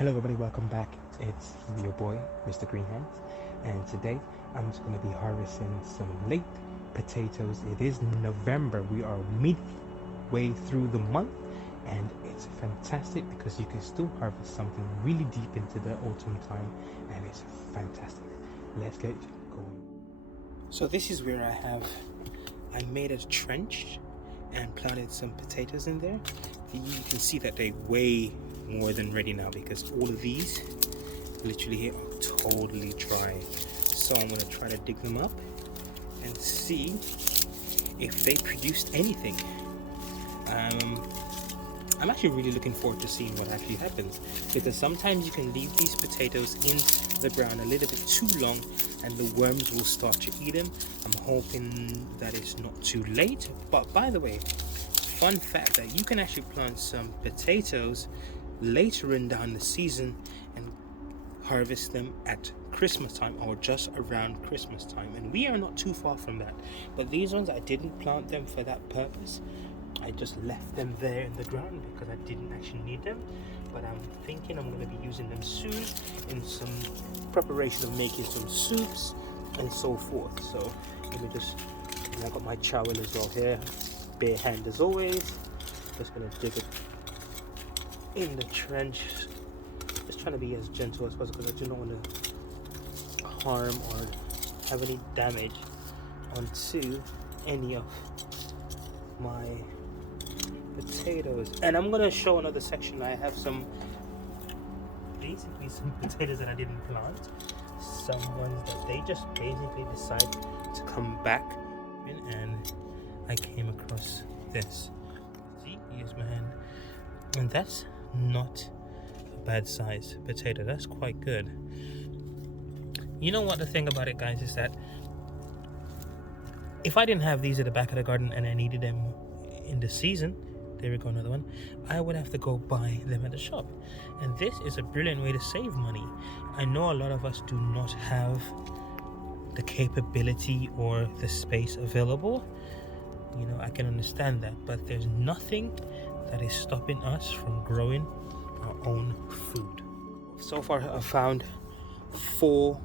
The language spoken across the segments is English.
Hello everybody, welcome back. It's your boy, Mr. Green Hands, and today I'm just going to be harvesting some late potatoes. It is November, we are midway through the month, and it's fantastic because you can still harvest something really deep into the autumn time, and it's fantastic. Let's get going. So this is where I made a trench and planted some potatoes in there. You can see that they way more than ready now because all of these literally are totally dry. So I'm going to try to dig them up and see if they produced anything. I'm actually really looking forward to seeing what actually happens, because sometimes you can leave these potatoes in the ground a little bit too long and the worms will start to eat them. I'm hoping that it's not too late. But by the way, fun fact that you can actually plant some potatoes later in down the season and harvest them at Christmas time or just around Christmas time, and we are not too far from that. But these ones, I didn't plant them for that purpose. I just left them there in the ground because I didn't actually need them. But I'm thinking I'm going to be using them soon in some preparation of making some soups and so forth. So let me just, and I got my trowel as well here, bare hand as always. Just going to dig it in the trench, just trying to be as gentle as possible because I do not want to harm or have any damage onto any of my potatoes. And I'm going to show another section. I have basically some potatoes that I didn't plant, some ones that they just basically decide to come back in, and I came across this. See, here's my hand, and that's not a bad size potato. That's quite good. You know what the thing about it, guys, is that if I didn't have these at the back of the garden and I needed them in the season, there we go, another one, I would have to go buy them at the shop. And this is a brilliant way to save money. I know a lot of us do not have the capability or the space available. You know, I can understand that, but there's nothing that is stopping us from growing our own food. So far I've found 4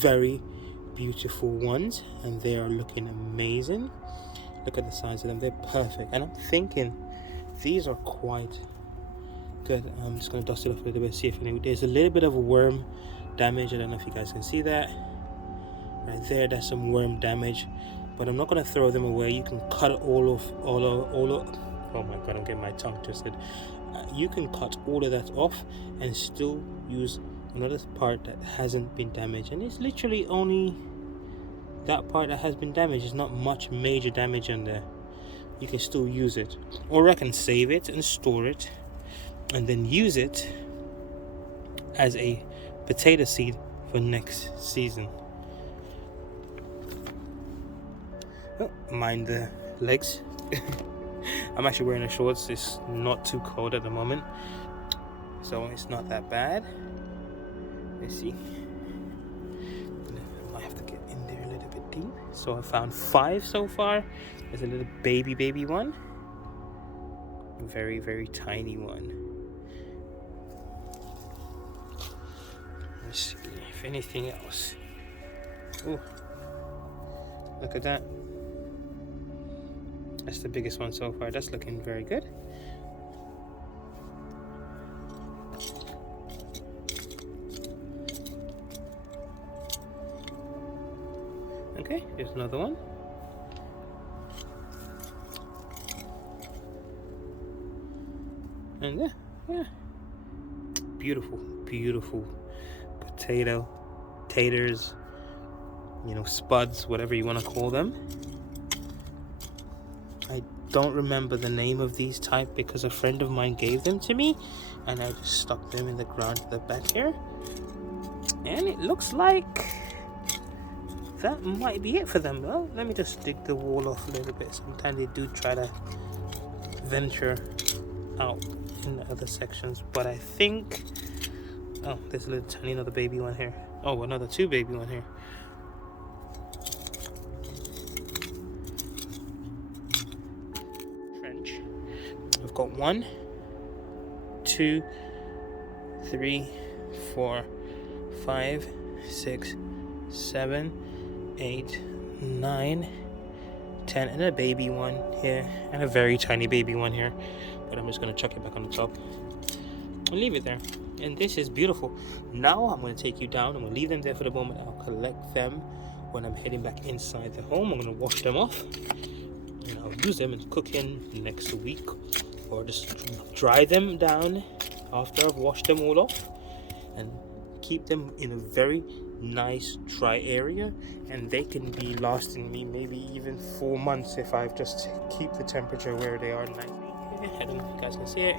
very beautiful ones, and they are looking amazing. Look at the size of them, they're perfect, and I'm thinking these are quite good. I'm just going to dust it off a little bit, see if there's a little bit of worm damage. I don't know if you guys can see that right there. That's some worm damage, but I'm not going to throw them away. You can cut all of oh my god, I'm getting my tongue twisted. You can cut all of that off and still use another part that hasn't been damaged, and it's literally only that part that has been damaged. It's not much major damage on there. You can still use it, or I can save it and store it and then use it as a potato seed for next season. Oh, mind the legs. I'm actually wearing a shorts. It's not too cold at the moment, so it's not that bad. Let's see. I might have to get in there a little bit deep. So I found 5 so far. There's a little baby one, a very, very tiny one. Let's see if anything else. Oh, look at that. That's the biggest one so far. That's looking very good. Okay, here's another one. And yeah, beautiful taters, you know, spuds, whatever you want to call them. I don't remember the name of these type because a friend of mine gave them to me, and I just stuck them in the ground at the back here, and it looks like that might be it for them. Well, let me just dig the wall off a little bit. Sometimes they do try to venture out in the other sections, but I think, oh, there's a little tiny another baby one here. Oh, another 2 baby one here. Trench. I've got 1, 2, 3, 4, 5, 6, 7, 8, 9, 10, and a baby one here, and a very tiny baby one here. But I'm just gonna chuck it back on the top and leave it there. And this is beautiful. Now I'm gonna take you down. I'm gonna leave them there for the moment. I'll collect them when I'm heading back inside the home. I'm gonna wash them off, and I'll use them in cooking next week, or just dry them down after I've washed them all off, and keep them in a very nice dry area, and they can be lasting me maybe even 4 months if I just keep the temperature where they are nicely. I don't know if you guys can see it,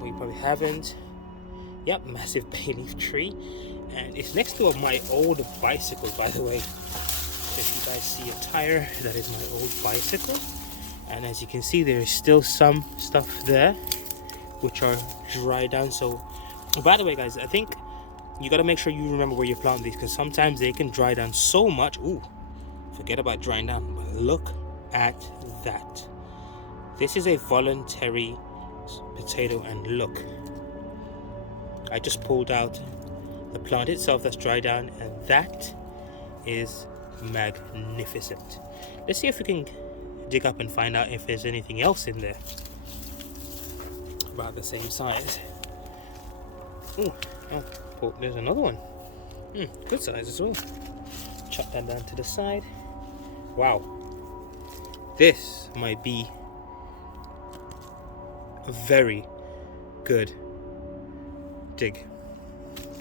or you probably haven't. Yep, massive bay leaf tree, and it's next to my old bicycle, by the way. So if you guys see a tire, that is my old bicycle, and as you can see, there is still some stuff there which are dry down. So by the way guys, I think you got to make sure you remember where you plant these, because sometimes they can dry down so much. Ooh, forget about drying down, but look at that. This is a voluntary potato, and look, I just pulled out the plant itself that's dried down, and that is magnificent. Let's see if we can dig up and find out if there's anything else in there about the same size. Ooh, oh, there's another one. Good size as well. Chop that down to the side. Wow, this might be a very good dig,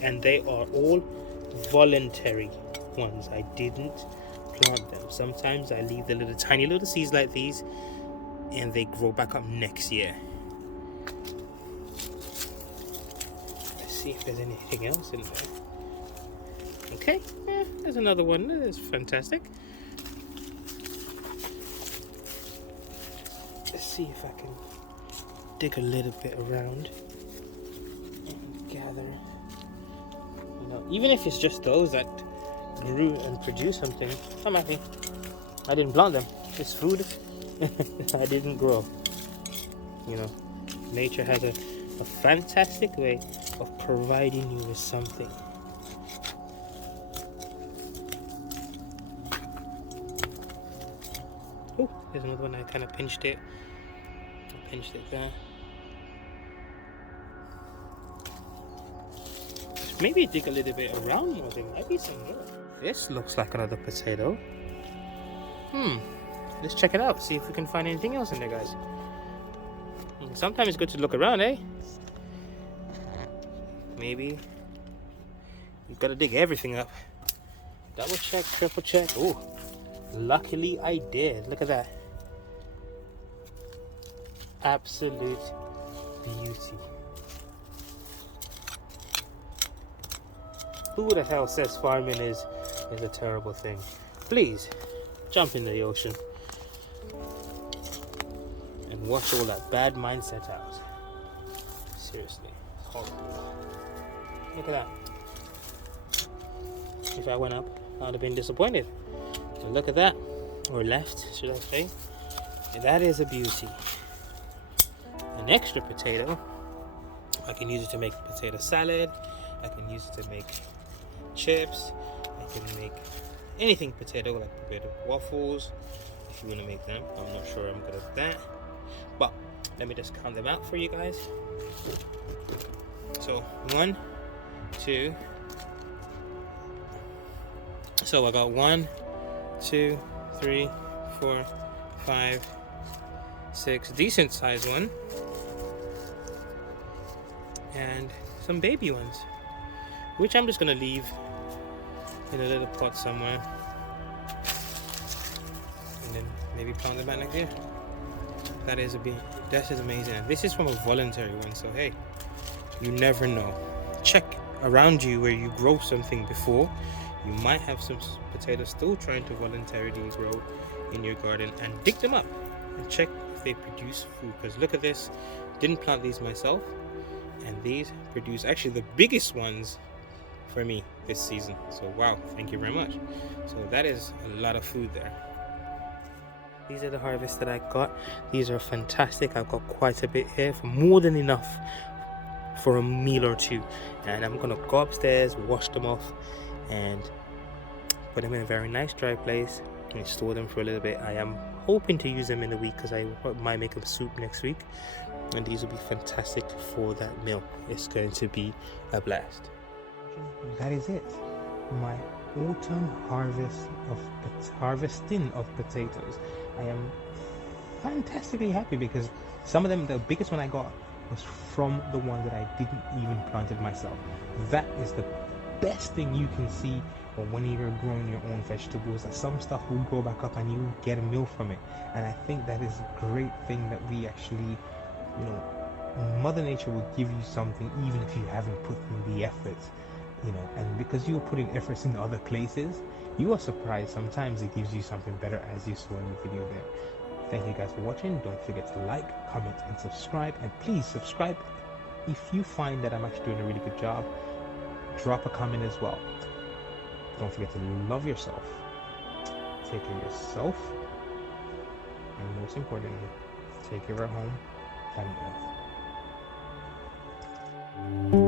and they are all voluntary ones. I didn't plant them. Sometimes I leave the little tiny little seeds like these, and they grow back up next year. Let's see if there's anything else in there. Okay, yeah, there's another one. That's fantastic. Let's see if I can dig a little bit around and gather. You know, even if it's just those that grew and produced something, I'm happy. I didn't plant them. It's food I didn't grow. You know, nature has a fantastic way of providing you with something. Oh, there's another one. I kind of pinched it. I pinched it there. Maybe dig a little bit around more. There might be some more. This looks like another potato. Let's check it out. See if we can find anything else in there, guys. Sometimes it's good to look around, eh? Maybe you gotta dig everything up. Double check, triple check. Oh, luckily I did. Look at that. Absolute beauty. Who the hell says farming is a terrible thing? Please jump in the ocean and wash all that bad mindset out. Seriously, it's horrible. Look at that. If I went up, I would have been disappointed. And look at that, or left, should I say? That is a beauty. An extra potato, I can use it to make potato salad. I can use it to make chips. I can make anything potato, like potato waffles, if you want to make them. I'm not sure I'm good at that, but let me just count them out for you guys. So 1, 2. So I got 1, 2, 3, 4, 5, 6 decent sized one, and some baby ones, which I'm just gonna leave in a little pot somewhere, and then maybe plant them back next year. That is amazing. And this is from a voluntary one, so hey, you never know. Check around you where you grow something before. You might have some potatoes still trying to voluntarily grow in your garden, and dig them up and check if they produce food. Because look at this, didn't plant these myself, and these produce actually the biggest ones for me this season. So wow, thank you very much. So that is a lot of food there. These are the harvests that I got. These are fantastic. I've got quite a bit here, for more than enough for a meal or two. And I'm gonna go upstairs, wash them off, and put them in a very nice dry place and store them for a little bit. I am hoping to use them in a week because I might make a soup next week, and these will be fantastic for that meal. It's going to be a blast. That is it. My autumn harvesting of potatoes. I am fantastically happy because some of them, the biggest one I got was from the one that I didn't even plant it myself. That is the best thing you can see when you're growing your own vegetables, that some stuff will grow back up and you get a meal from it. And I think that is a great thing that we actually, Mother Nature will give you something even if you haven't put in the effort, and because you're putting efforts in other places, you are surprised sometimes it gives you something better, as you saw in the video there. Thank you guys for watching. Don't forget to like, comment, and subscribe. And please subscribe if you find that I'm actually doing a really good job. Drop a comment as well. Don't forget to love yourself, take care of yourself, and most importantly, take care of our home, planet Earth.